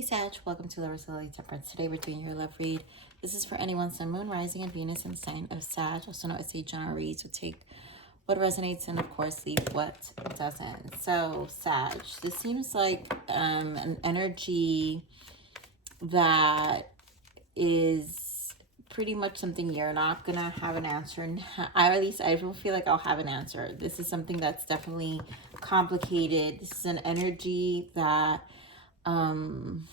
Hey Sag, welcome to larisalilitemperance. Today we're doing your love read. This is for anyone, Sun, Moon, Rising, and Venus in the sign of Sag, also known as a general read. So take what resonates and of course leave what doesn't. So Sag, this seems like an energy that is pretty much something you're not gonna have an answer. And at least I don't feel like I'll have an answer. This is something that's definitely complicated. This is an energy that I'm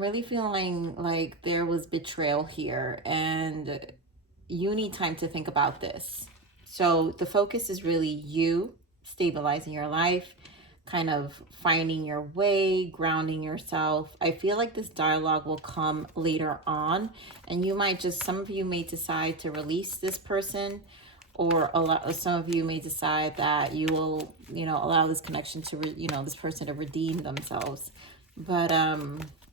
really feeling like there was betrayal here and you need time to think about this. So the focus is really you stabilizing your life, kind of finding your way, grounding yourself. I feel like this dialogue will come later on and you might just, some of you may decide to release this person, or some of you may decide that you will, allow this connection to, this person to redeem themselves. But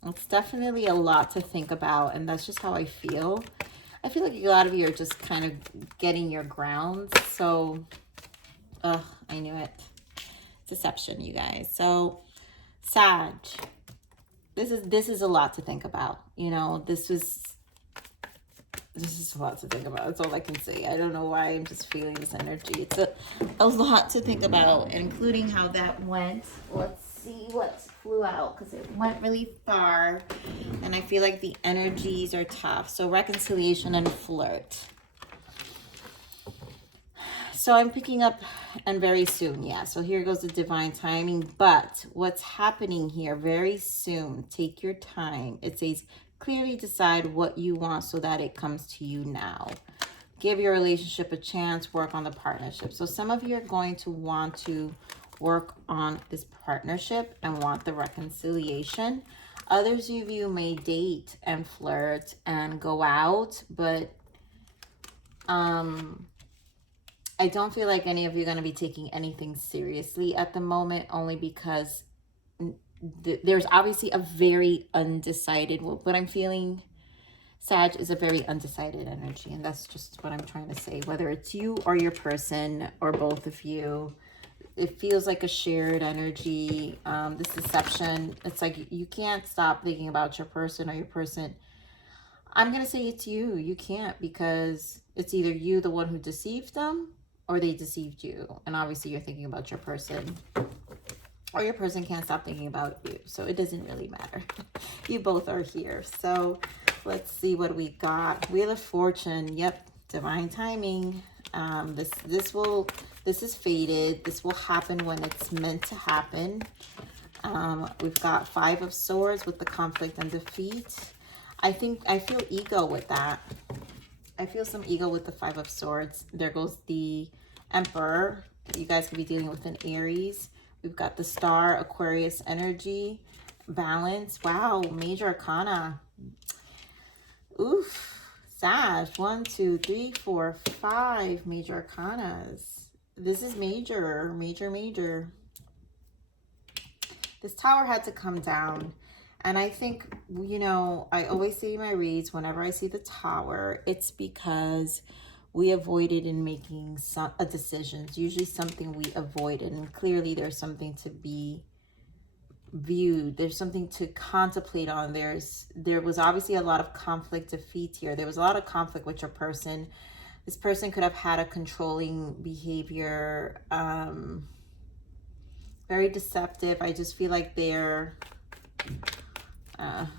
it's definitely a lot to think about, and that's just how I feel. I feel like a lot of you are just kind of getting your grounds. So, I knew it. Deception, you guys. So, Sag, this is a lot to think about. This is a lot to think about. That's all I can say. I don't know why I'm just feeling this energy. It's a lot to think about, including how that went. Let's see what flew out, because it went really far and I feel like the energies are tough. So reconciliation and flirt. So I'm picking up, and very soon, yeah. So here goes the divine timing. But what's happening here, very soon, take your time. It says, clearly decide what you want so that it comes to you now. Give your relationship a chance, work on the partnership. So some of you are going to want to work on this partnership and want the reconciliation. Others of you may date and flirt and go out, but I don't feel like any of you are going to be taking anything seriously at the moment, only because there's obviously a very undecided, what I'm feeling, Sag, is a very undecided energy, and that's just what I'm trying to say. Whether it's you or your person or both of you, it feels like a shared energy. This deception, it's like you can't stop thinking about your person, or your person, I'm going to say it's you. You can't, because it's either you, the one who deceived them, or they deceived you. And obviously you're thinking about your person, or your person can't stop thinking about you. So it doesn't really matter. You both are here. So let's see what we got. Wheel of Fortune. Yep. Divine timing. This is fated. This will happen when it's meant to happen. We've got Five of Swords with the conflict and defeat. I feel ego with that. I feel some ego with the Five of Swords. There goes the Emperor. You guys could be dealing with an Aries. We've got the Star, Aquarius energy, balance. Wow, major arcana. Oof. Sag, 1, 2, 3, 4, 5 major arcanas. This is major, major, major. This Tower had to come down. And I think, I always say in my reads, whenever I see the Tower, it's because we avoided in making a decision. It's usually something we avoided. And clearly there's something to be viewed. There's something to contemplate on. There was obviously a lot of conflict, defeat here. There was a lot of conflict with your person. This person could have had a controlling behavior, very deceptive. I just feel like we're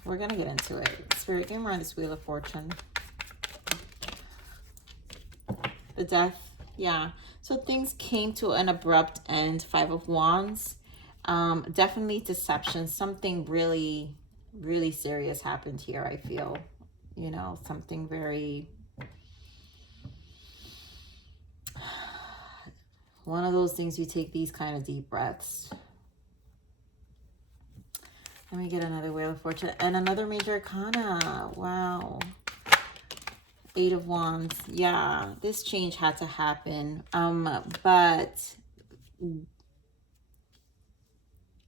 gonna get into it. Spirit, give me around this Wheel of Fortune. The Death. Yeah. So things came to an abrupt end. Five of Wands. Definitely deception. Something really, really serious happened here, I feel. Something very... One of those things, you take these kind of deep breaths. Let me get another Wheel of Fortune. And another major arcana. Wow. Eight of Wands. Yeah, this change had to happen. But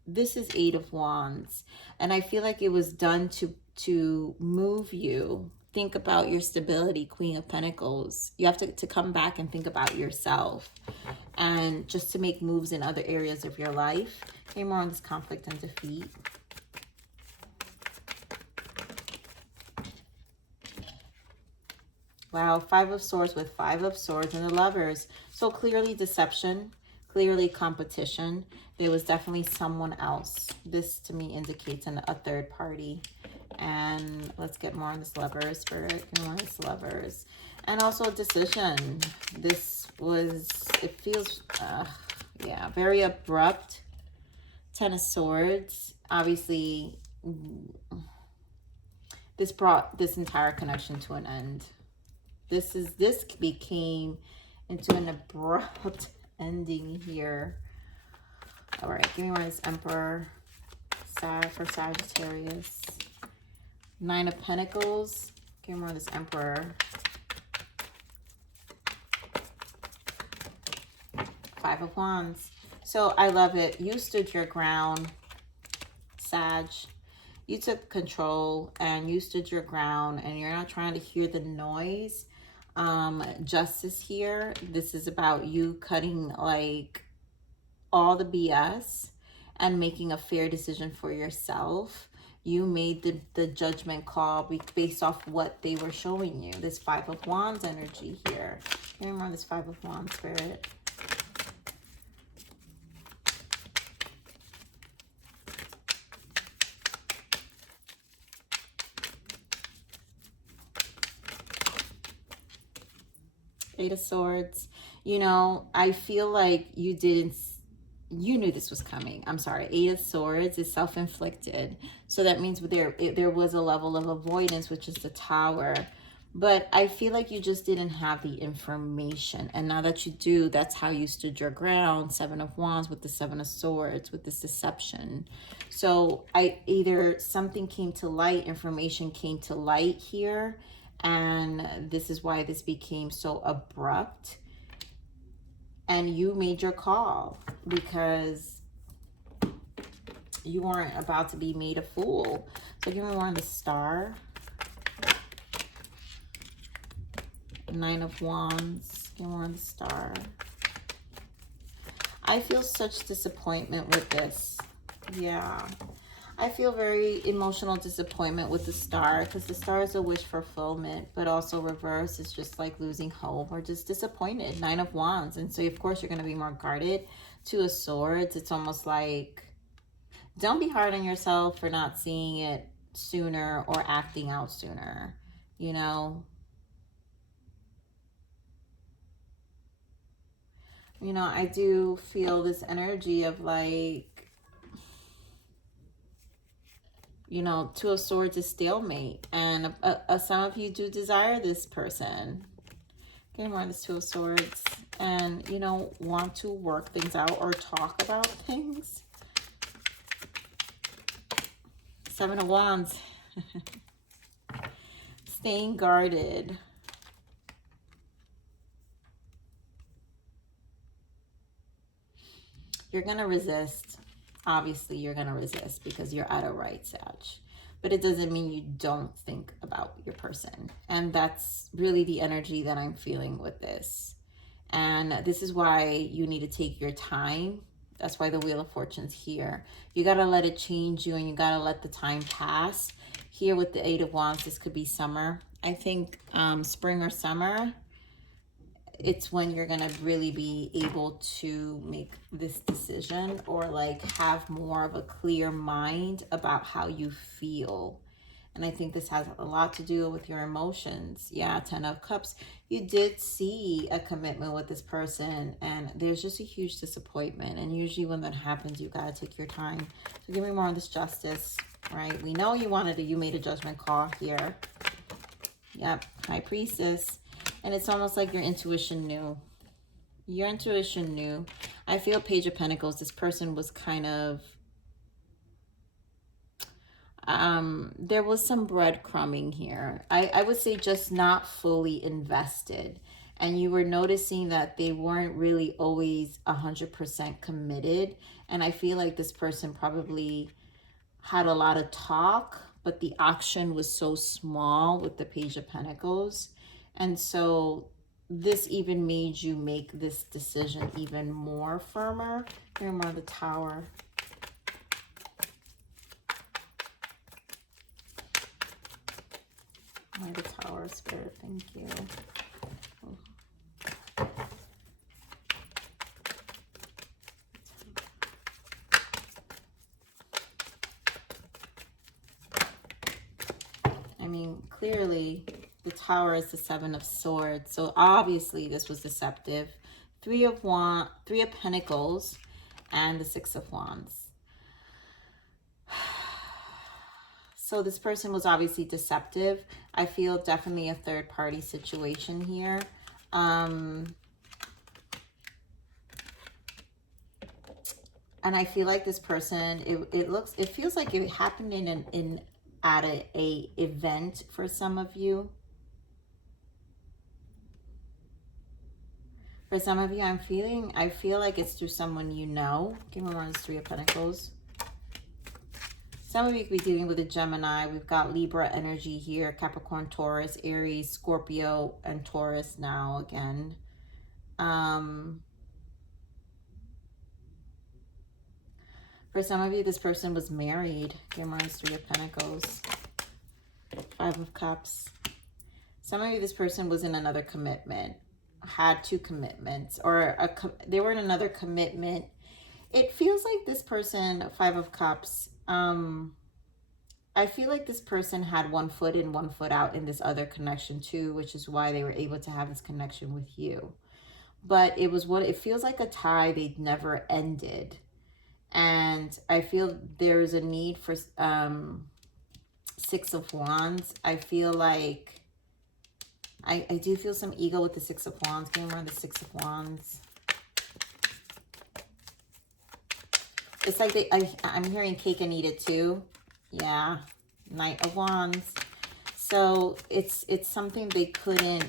this is Eight of Wands. And I feel like it was done to move you think about your stability, Queen of Pentacles. You have to come back and think about yourself, and just to make moves in other areas of your life. Okay, more on this conflict and defeat. Wow, Five of Swords with Five of Swords and the Lovers. So clearly deception, clearly competition. There was definitely someone else. This to me indicates a third party. And let's get more on this Lovers, Spirit. More on this Lovers. And also decision. This was, it feels, yeah, very abrupt. Ten of Swords. Obviously, this brought this entire connection to an end. This became into an abrupt ending here. All right, give me one of this Emperor for Sagittarius. Nine of Pentacles. Give me more of this Emperor. Five of Wands. So I love it. You stood your ground, Sag. You took control and you stood your ground, and you're not trying to hear the noise. Justice here. This is about you cutting like all the BS and making a fair decision for yourself. You made the judgment call based off what they were showing you. This Five of Wands energy here. Remember this Five of Wands, Spirit. Eight of Swords. You know, I feel like you knew this was coming. I'm sorry. Eight of Swords is self-inflicted. So that means there was a level of avoidance, which is the Tower. But I feel like you just didn't have the information. And now that you do, that's how you stood your ground. Seven of Wands with the Seven of Swords, with this deception. So either something came to light, information came to light here, and this is why this became so abrupt. And you made your call because you weren't about to be made a fool. So give me more on the Star. Nine of Wands. Give me more on the Star. I feel such disappointment with this. Yeah. I feel very emotional disappointment with the Star, because the Star is a wish fulfillment, but also reverse is just like losing hope or just disappointed. Nine of Wands. And so, of course, you're going to be more guarded. Two of Swords. It's almost like, don't be hard on yourself for not seeing it sooner or acting out sooner. You know? You know, I do feel this energy of like, you know, Two of Swords is stalemate. And some of you do desire this person. Okay, more on this Two of Swords. And, you know, want to work things out or talk about things. Seven of Wands. Staying guarded. You're going to resist. Obviously, you're going to resist because you're out of right, Sag. But it doesn't mean you don't think about your person. And that's really the energy that I'm feeling with this. And this is why you need to take your time. That's why the Wheel of Fortune's here. You got to let it change you, and you got to let the time pass. Here with the Eight of Wands, this could be summer. I think spring or summer. It's when you're going to really be able to make this decision, or like have more of a clear mind about how you feel. And I think this has a lot to do with your emotions. Yeah, Ten of Cups. You did see a commitment with this person, and there's just a huge disappointment. And usually when that happens, you got to take your time. So give me more on this Justice, right? We know you wanted it. You made a judgment call here. Yep, High Priestess. And it's almost like your intuition knew. Your intuition knew. I feel Page of Pentacles. This person was kind of... there was some breadcrumbing here. I would say just not fully invested. And you were noticing that they weren't really always 100% committed. And I feel like this person probably had a lot of talk, but the action was so small with the Page of Pentacles. And so this even made you make this decision even more firmer. Here, more of the Tower. More of the Tower, Spirit, thank you. I mean, clearly the Tower is the Seven of Swords, so obviously this was deceptive. Three of Pentacles, and the Six of Wands. So this person was obviously deceptive. I feel definitely a third party situation here. And I feel like this person, it feels like it happened at a event for some of you. For some of you, I feel like it's through someone you know. Give me one of the Three of Pentacles. Some of you could be dealing with a Gemini. We've got Libra energy here, Capricorn, Taurus, Aries, Scorpio, and Taurus now again. For some of you, this person was married. Give me Three of Pentacles. Five of Cups. Some of you, this person was in another commitment, had two commitments, or they were in another commitment. It feels like this person, Five of Cups, I feel like this person had one foot in, one foot out in this other connection too, which is why they were able to have this connection with you. But it feels like a tie they never ended. And I feel there's a need for Six of Wands. I feel like I do feel some ego with the Six of Wands. Give me around the Six of Wands. It's like I'm hearing cake and eat it too. Yeah, Knight of Wands. So it's something they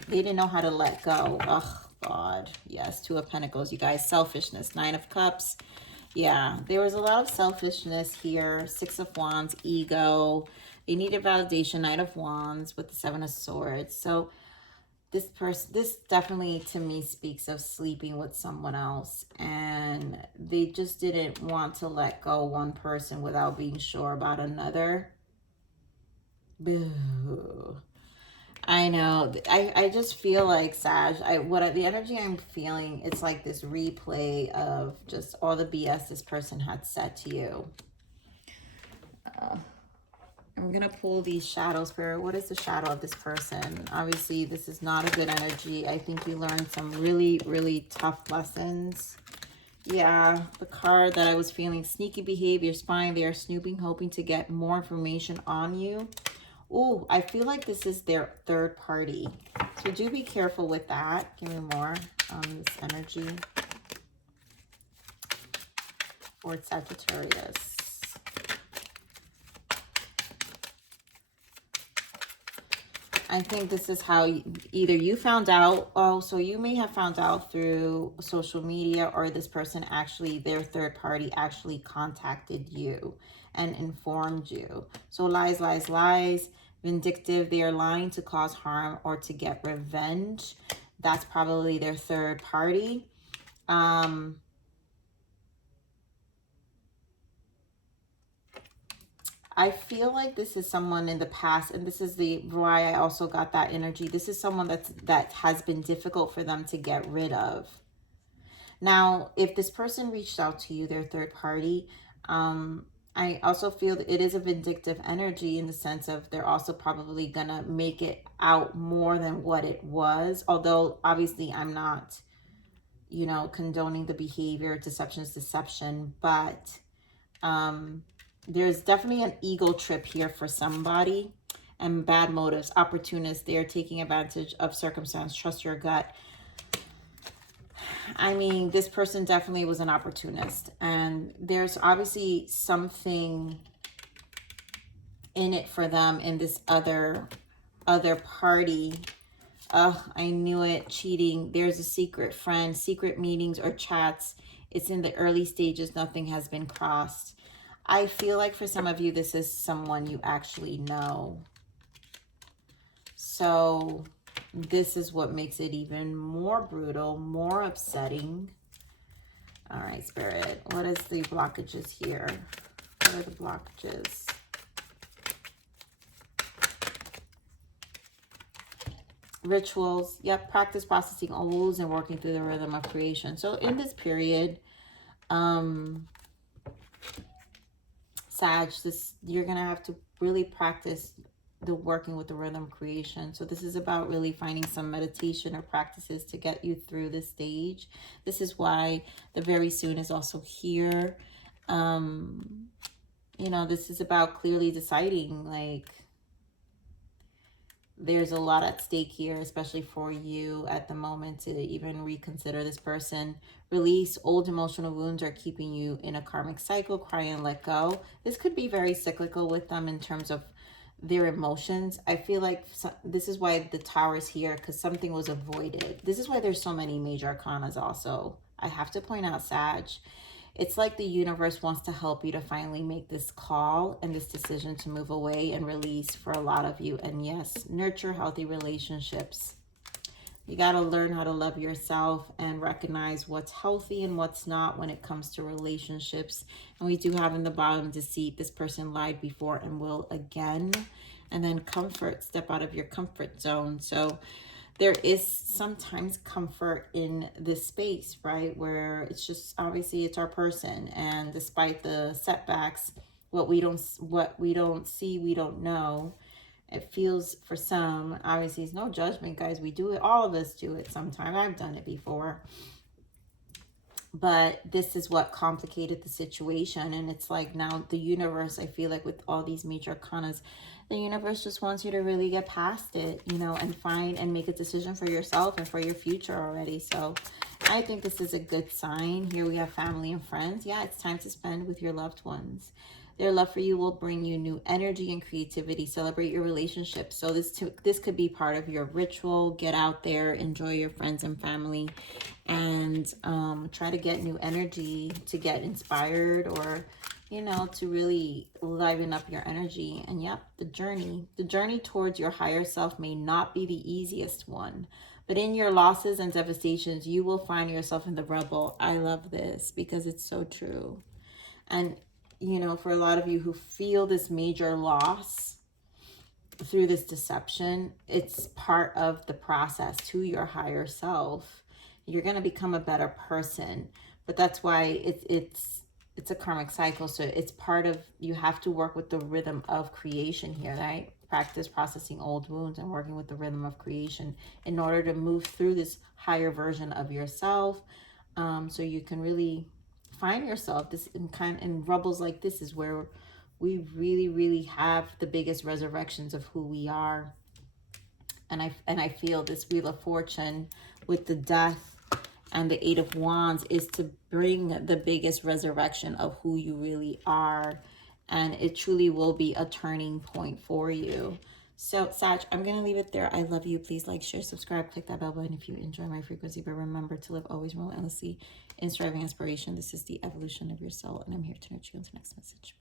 didn't know how to let go. Oh God, yes, Two of Pentacles, you guys. Selfishness, Nine of Cups. Yeah, there was a lot of selfishness here. Six of Wands, ego. They needed validation, Knight of Wands with the Seven of Swords. So this definitely to me speaks of sleeping with someone else, and they just didn't want to let go one person without being sure about another. Boo. I know. I just feel like, Sag, the energy I'm feeling, it's like this replay of just all the BS this person had said to you. I'm going to pull these shadows, Spirit. What is the shadow of this person? Obviously, this is not a good energy. I think you learned some really, really tough lessons. Yeah, the card that I was feeling, sneaky behavior, spying, they are snooping, hoping to get more information on you. Oh, I feel like this is their third party. So do be careful with that. Give me more on this energy for Sagittarius. I think this is how either you found out. Oh, so you may have found out through social media, or this person actually, their third party actually contacted you and informed you. So lies, lies, lies. Vindictive, they are lying to cause harm or to get revenge. That's probably their third party. I feel like this is someone in the past, and this is why I also got that energy. This is someone that has been difficult for them to get rid of. Now, if this person reached out to you, their third party, I also feel that it is a vindictive energy in the sense of they're also probably going to make it out more than what it was. Although, obviously, I'm not, condoning the behavior. Deception is deception. But there's definitely an ego trip here for somebody. And bad motives, opportunists, they're taking advantage of circumstance. Trust your gut. I mean, this person definitely was an opportunist, and there's obviously something in it for them in this other party. I knew it. Cheating. There's a secret friend, secret meetings or chats. It's in the early stages. Nothing has been crossed. I feel like for some of you, this is someone you actually know. So this is what makes it even more brutal, more upsetting. All right, Spirit, what is the blockages here? What are the blockages? Rituals. Yep, practice processing old wounds and working through the rhythm of creation. So in this period, Sag, you're going to have to really practice the working with the rhythm creation. So this is about really finding some meditation or practices to get you through this stage. This is why the very soon is also here. You know, this is about clearly deciding, like, there's a lot at stake here, especially for you at the moment, to even reconsider this person. Release old emotional wounds are keeping you in a karmic cycle. Cry and let go. This could be very cyclical with them in terms of their emotions. I feel like this is why the Tower is here, because something was avoided. This is why there's so many major arcanas also. I have to point out, Sag, it's like the universe wants to help you to finally make this call and this decision to move away and release for a lot of you. And yes, nurture healthy relationships. You got to learn how to love yourself and recognize what's healthy and what's not when it comes to relationships. And we do have in the bottom deceit. This person lied before and will again. And then comfort. Step out of your comfort zone. So there is sometimes comfort in this space, right? Where it's just, obviously it's our person. And despite the setbacks, what we don't see, we don't know. It feels for some, obviously it's no judgment, guys. We do it. All of us do it sometime. I've done it before. But this is what complicated the situation. And it's like now the universe, I feel like with all these major arcanas, the universe just wants you to really get past it, you know, and find and make a decision for yourself and for your future already. So I think this is a good sign. Here we have family and friends. Yeah, it's time to spend with your loved ones. Their love for you will bring you new energy and creativity. Celebrate your relationships. So this could be part of your ritual. Get out there, enjoy your friends and family, and try to get new energy, to get inspired, or, you know, to really liven up your energy. And yep, the journey towards your higher self may not be the easiest one, but in your losses and devastations, you will find yourself in the rubble. I love this because it's so true. And, you know, for a lot of you who feel this major loss through this deception, it's part of the process to your higher self. You're going to become a better person, but that's why it's a karmic cycle. So it's part of, you have to work with the rhythm of creation here, right? Practice processing old wounds and working with the rhythm of creation in order to move through this higher version of yourself. So you can really find yourself. This in rubbles like this is where we really have the biggest resurrections of who we are. And I feel this Wheel of Fortune with the Death and the Eight of Wands is to bring the biggest resurrection of who you really are. And it truly will be a turning point for you. So, Sag, I'm going to leave it there. I love you. Please like, share, subscribe, click that bell button if you enjoy my frequency. But remember to live always relentlessly in striving inspiration. This is the evolution of your soul. And I'm here to nurture you into the next message.